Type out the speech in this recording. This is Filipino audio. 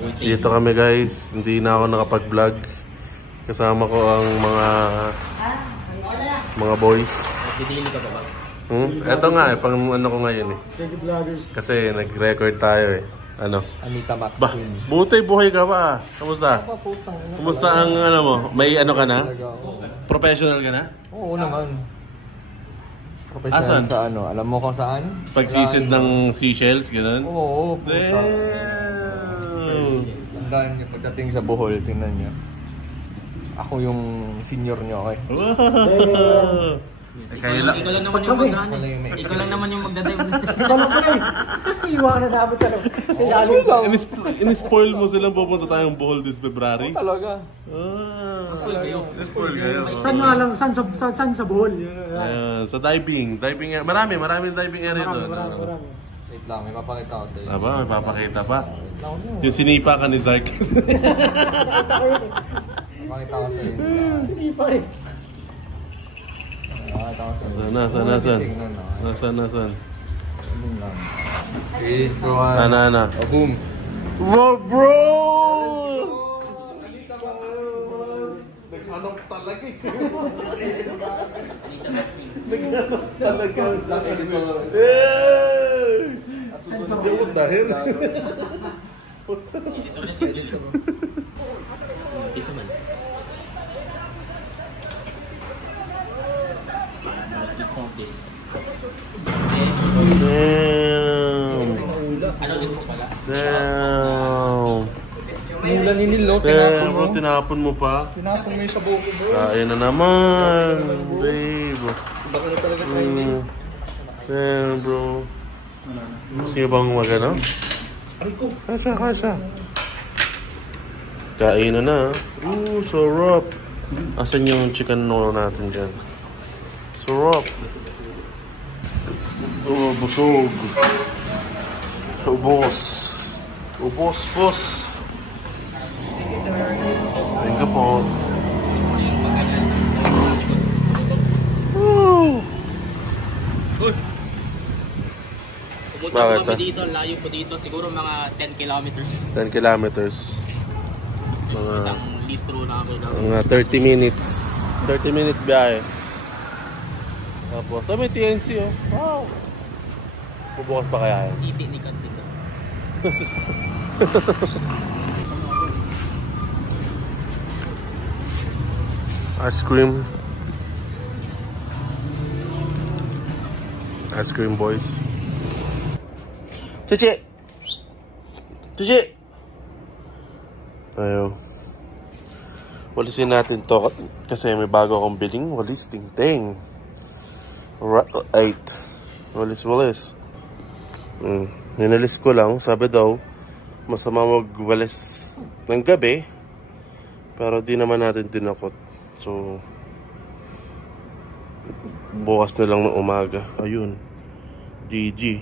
Dito kami guys, hindi na ako nakapag-vlog. Kasama ko ang mga boys. Didili ka pa ba? Ito nga eh, pang ano ko ngayon eh. Kasi nag-record tayo eh. Ano? Anita Max. Bah, buti buhay ka pa. Kamusta? Kamusta ang ano mo? May ano ka na? Professional ka na? Oo naman. Professional sa ano? Alam mo kung saan? Pagsisid ng seashells, gano'n? Oo, puta. Damn! Sandaan niyo pagdating sa Bohol, tingnan niyo. Ako yung senior niyo, okay? Wow! Ikaw lang naman yung magdaan. Ikaw lang naman yung magdadive. Iwan na namin sa ilalim. In-spoil mo silang pupunta tayong Bohol this February? Talaga. Spoil kayo. In-spoil kayo. Saan nga lang? Saan sa Bohol? Sa diving. Maraming diving area doon. Marami. Wait lang, may papakita ko sa iyo. Aba, may papakita pa. Yung sinipa ka ni Zark. Papakita ko sa iyo. Hindi pa rin. Nasaan? Please go on. Ana. Oh, boom. Wow, bro! Naghanap talaga eh. Naghanap talaga. Susunod dahil. Ito na si Adil. Pizza man. Damn. Ano din mo pala? Damn. Mula ni Nilo, Damn, bro, tinapon mo pa. tinapon mo yung sa buko mo. Kain na naman, babe. Baka na talaga kainin. Damn, bro. Gusto niyo bang magano? Kaya. Kain na. Sarap. Asan yung chicken noodle natin dyan? Sarap. Busog. Ubos, boss. Thank you po. Pupunta Bakit, kami dito, layo po dito, siguro mga 10 kilometers. 10 kilometers. Isang listro na kami daw. Mga 30 minutes. 30 minutes biyahe. Tapos, may TNC oh. Wow. Bubukas pa kaya yan? Iti ni Kat dito. Ice cream. Ice cream boys. Cici! Ayaw. Walisin natin to kasi may bago akong biling walis ting-ting. Right. Walis. Ninalis ko lang. Sabi daw, masama magwalis ng gabi. Pero di naman natin dinakot. So, bukas na lang ng umaga. Ayun. GG.